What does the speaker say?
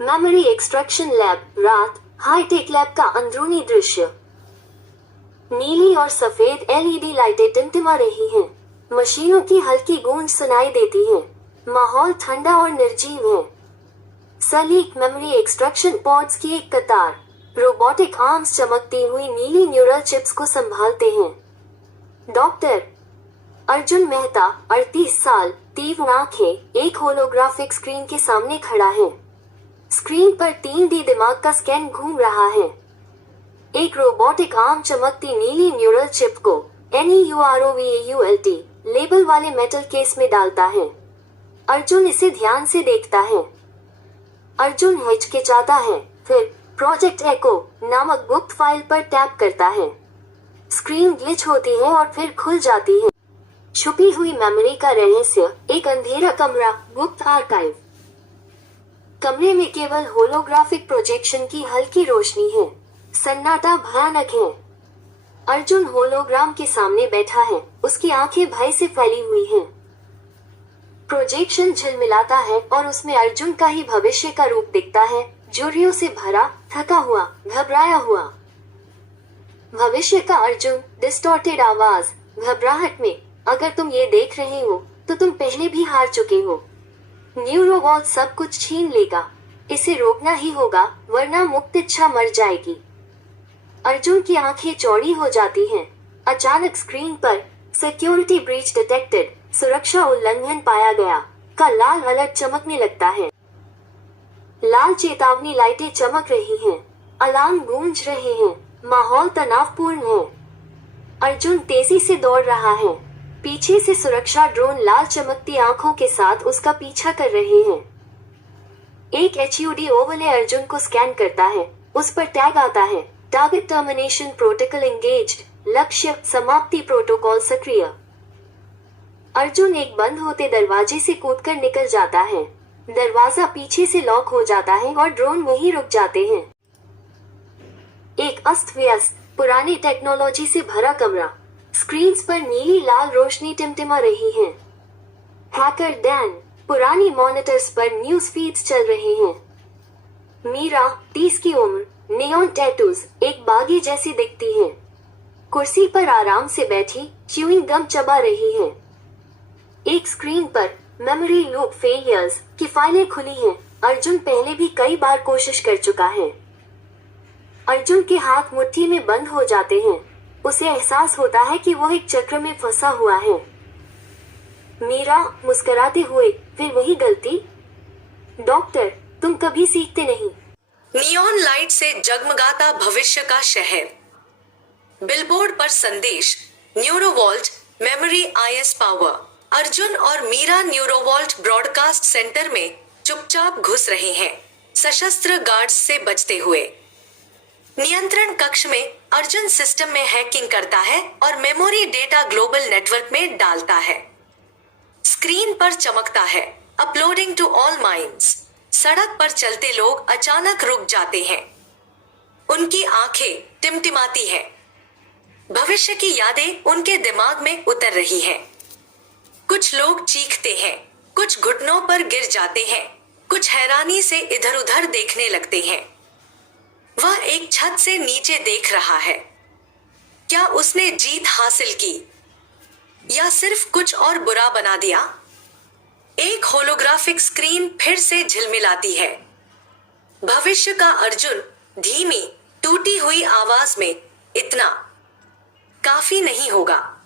Memory extraction lab रात, hi tech lab का अंदरूनी दृश्य। नीली और सफेद एलईडी लाइटें टिमटिमा रही हैं। मशीनों की हल्की गूंज सुनाई देती है। माहौल ठंडा और निर्जीव है। सलीक मेमोरी एक्सट्रैक्शन पॉड्स की एक कतार। रोबोटिक आर्म्स चमकती हुई नीली न्यूरल चिप्स को संभालते हैं। डॉक्टर अर्जुन मेहता, 38 साल, तीव्र आंखें, एक होलोग्राफिक स्क्रीन के सामने खड़ा है। स्क्रीन पर 3D दिमाग का स्कैन घूम रहा है। एक रोबोटिक आर्म चमकती नीली न्यूरल चिप को NEUROVAULT लेबल वाले मेटल केस में डालता है। अर्जुन इसे ध्यान से देखता है। अर्जुन हिचकिचाता है, फिर प्रोजेक्ट एको नामक गुप्त फाइल पर टैप करता है। स्क्रीन ग्लिच होती है और फिर खुल जाती है। छुपी हुई मेमोरी का रहस्य, एक अंधेरा कमरा, गुप्त आर्काइव। कमरे में केवल होलोग्राफिक प्रोजेक्शन की हल्की रोशनी है। सन्नाटा भयानक है। अर्जुन होलोग्राम के सामने बैठा है, उसकी आंखें भय से फैली हुई हैं। प्रोजेक्शन झिलमिलाता है और उसमें अर्जुन का ही भविष्य का रूप दिखता है, झुर्रियों से भरा, थका हुआ, घबराया हुआ। भविष्य का अर्जुन, डिस्टॉर्टेड आवाज, घबराहट में, अगर तुम ये देख रहे हो तो तुम पहले भी हार चुके हो। न्यूरोवॉल्ट सब कुछ छीन लेगा। इसे रोकना ही होगा, वरना मुक्त इच्छा मर जाएगी। अर्जुन की आंखें चौड़ी हो जाती हैं। अचानक स्क्रीन पर सिक्योरिटी ब्रीच डिटेक्टेड, सुरक्षा उल्लंघन पाया गया, का लाल अलर्ट चमकने लगता है। लाल चेतावनी लाइटें चमक रही हैं। अलार्म गूंज रहे हैं। माहौल तनावपूर्ण है। अर्जुन तेजी से दौड़ रहा है। पीछे से सुरक्षा ड्रोन लाल चमकती आंखों के साथ उसका पीछा कर रहे हैं। एक HUD ओवले अर्जुन को स्कैन करता है। उस पर टैग आता है, टारगेट टर्मिनेशन प्रोटोकॉल एंगेज्ड, लक्ष्य समाप्ति प्रोटोकॉल सक्रिय। अर्जुन एक बंद होते दरवाजे से कूदकर निकल जाता है। दरवाजा पीछे से लॉक हो जाता है और ड्रोन वहीं रुक जाते हैं। एक अस्त व्यस्त, पुरानी टेक्नोलॉजी से भरा कमरा। स्क्रीन्स पर नीली लाल रोशनी टिमटिमा रही है। हैकर डैन, पुरानी मॉनिटर्स पर न्यूज फीड्स चल रहे हैं। मीरा, 30 की उम्र, नियॉन टैटूज, एक बागी जैसी दिखती है। कुर्सी पर आराम से बैठी च्यूइंग गम चबा रही है। एक स्क्रीन पर मेमोरी लूप फेलियर्स की फाइलें खुली हैं। अर्जुन पहले भी कई बार कोशिश कर चुका है। अर्जुन के हाथ मुट्ठी में बंद हो जाते हैं। उसे एहसास होता है कि वो एक चक्र में फंसा हुआ है। मीरा मुस्कुराते हुए, फिर वही गलती? डॉक्टर, तुम कभी सीखते नहीं। नियॉन लाइट से जगमगाता भविष्य का शहर। बिलबोर्ड पर संदेश, न्यूरोवॉल्ट मेमोरी IS पावर। अर्जुन और मीरा न्यूरोवॉल्ट ब्रॉडकास्ट सेंटर में चुपचाप घुस रहे हैं, सशस्त्र गार्ड्स से बचते हुए। नियंत्रण कक्ष में अर्जुन सिस्टम में हैकिंग करता है और मेमोरी डेटा ग्लोबल नेटवर्क में डालता है। स्क्रीन पर चमकता है, अपलोडिंग टू ऑल माइंड्स। सड़क पर चलते लोग अचानक रुक जाते हैं। उनकी आंखें टिमटिमाती हैं। भविष्य की यादें उनके दिमाग में उतर रही हैं। कुछ लोग चीखते हैं, कुछ घुटनों पर गिर जाते हैं, कुछ हैरानी से इधर उधर देखने लगते हैं। वह एक छत से नीचे देख रहा है। क्या उसने जीत हासिल की या सिर्फ कुछ और बुरा बना दिया? एक होलोग्राफिक स्क्रीन फिर से झिलमिलाती है। भविष्य का अर्जुन धीमी, टूटी हुई आवाज में, इतना काफी नहीं होगा।